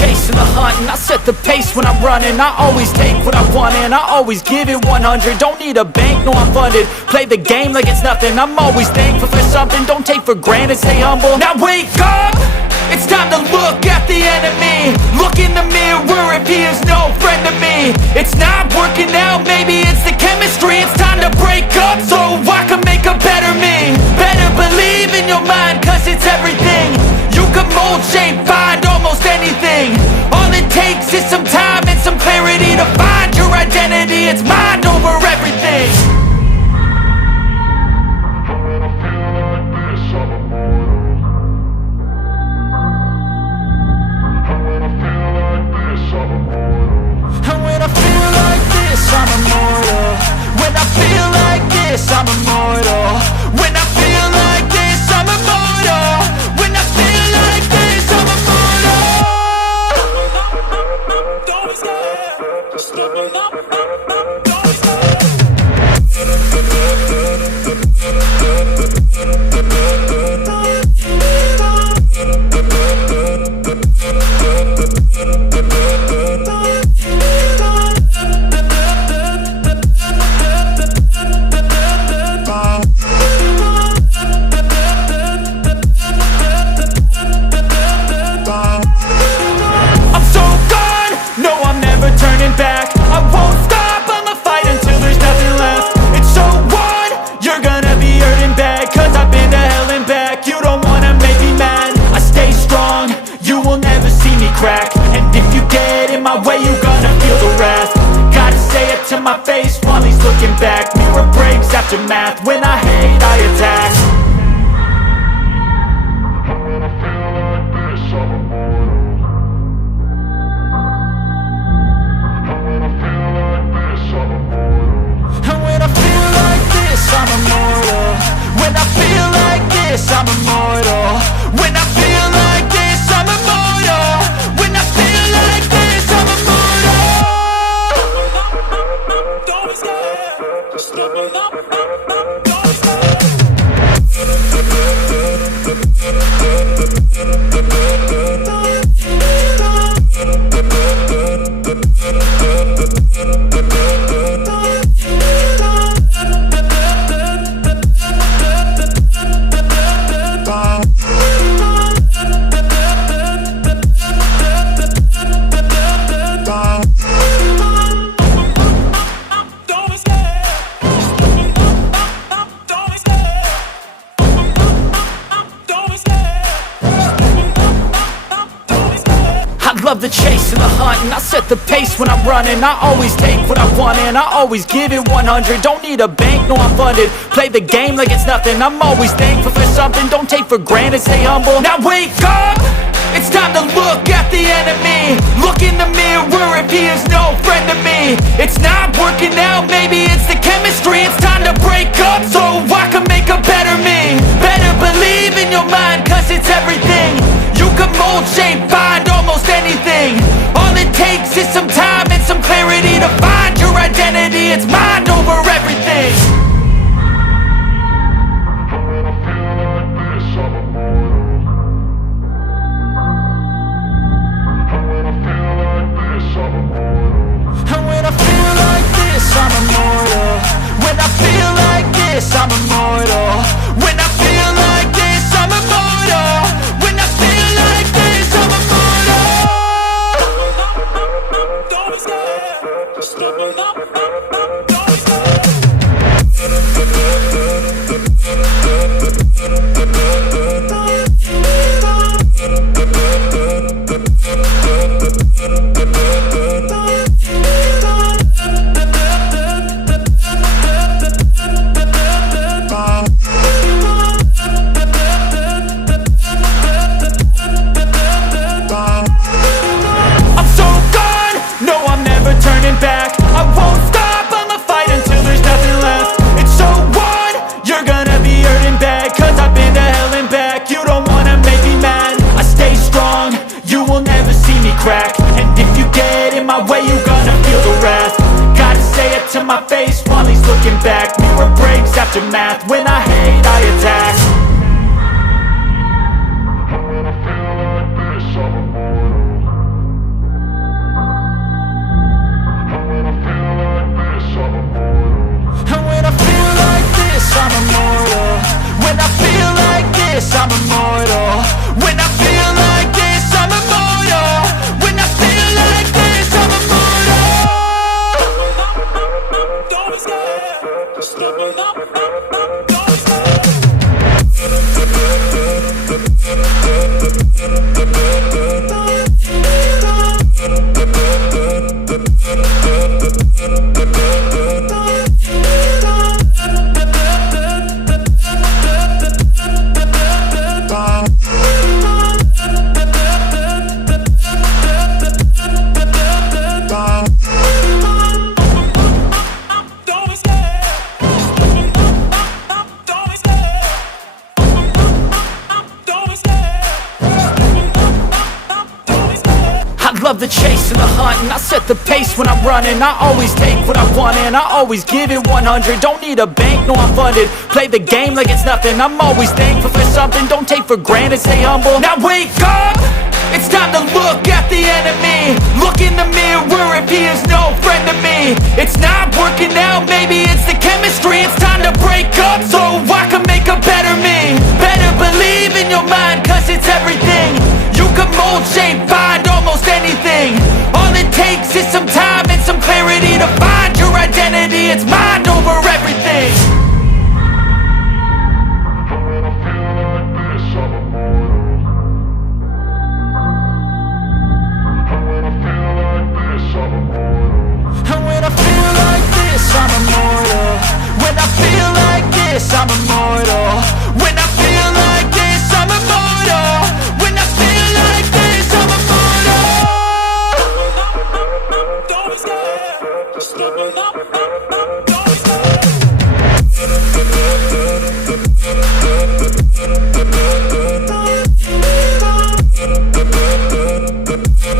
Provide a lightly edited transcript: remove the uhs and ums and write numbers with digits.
chase and the hunt, and I set the pace when I'm running. I always take what I want and I always give it 100. Don't need a bank, no I'm funded. Play the game like it's nothing. I'm always thankful for something. Don't take for granted, stay humble. Now wake up! It's time to look at the enemy. Look in the mirror if he is no friend to me. It's not working out, maybe it's the chemistry. It's time to break up so I can make a better me. Better believe in your mind, cause it's everything. You can mold, shape, find almost anything. All it takes is some time and some clarity to find your identity. It's mind over everything. I'm immortal. When I feel like this, I'm immortal. When I feel like this, I'm immortal. When I feel like this, I'm immortal. Don't be scared. Just give it up. Don't be scared. And if you get in my way, you gonna feel the wrath. Gotta say it to my face while he's looking back. Mirror breaks after math. When I hate, I attack. And when I feel like this, I'm immortal. When I feel like this, I'm immortal. When I feel like this, I'm immortal. When I feel like this, I'm immortal. Don't be scared. Just give it up. Don't be scared. Love the chase and the hunt, and I set the pace when I'm running. I always take what I want and I always give it 100. Don't need a bank, no I'm funded. Play the game like it's nothing. I'm always thankful for something. Don't take for granted, stay humble. Now wake up! It's time to look at the enemy. Look in the mirror if he is no friend to me. It's not working out, maybe it's the chemistry. It's time to break up so I can make a better me. Better believe in your mind, cause it's everything. You can mold, shape, find almost anything. All it takes is some time and some clarity to find your identity. It's mind over everything. And when I feel like this, I'm immortal. When I feel like this, I'm immortal. When I feel like this, I'm immortal. When I feel like this, I'm immortal. Don't be scared. Just give it up. Don't be scared. My face while he's looking back. Mirror breaks after math. When I hate, I attack. Love the chase and the hunt, and I set the pace when I'm running. I always take what I want and I always give it 100. Don't need a bank, no I'm funded. Play the game like it's nothing. I'm always thankful for something. Don't take for granted, stay humble. Now wake up! It's time to look at the enemy. Look in the mirror if he is no friend to me. It's not working out, maybe it's the chemistry. It's time to break up so I can make a better me. Better believe in your mind, cause it's everything. You can mold, shape, find almost anything. All it takes is some time and some clarity to find your identity. It's mind over everything. And when I feel like this, I'm immortal. When I feel like this, I'm immortal. When I feel like this, I'm immortal. When I feel like this, I'm immortal. Don't be scared, just give me up.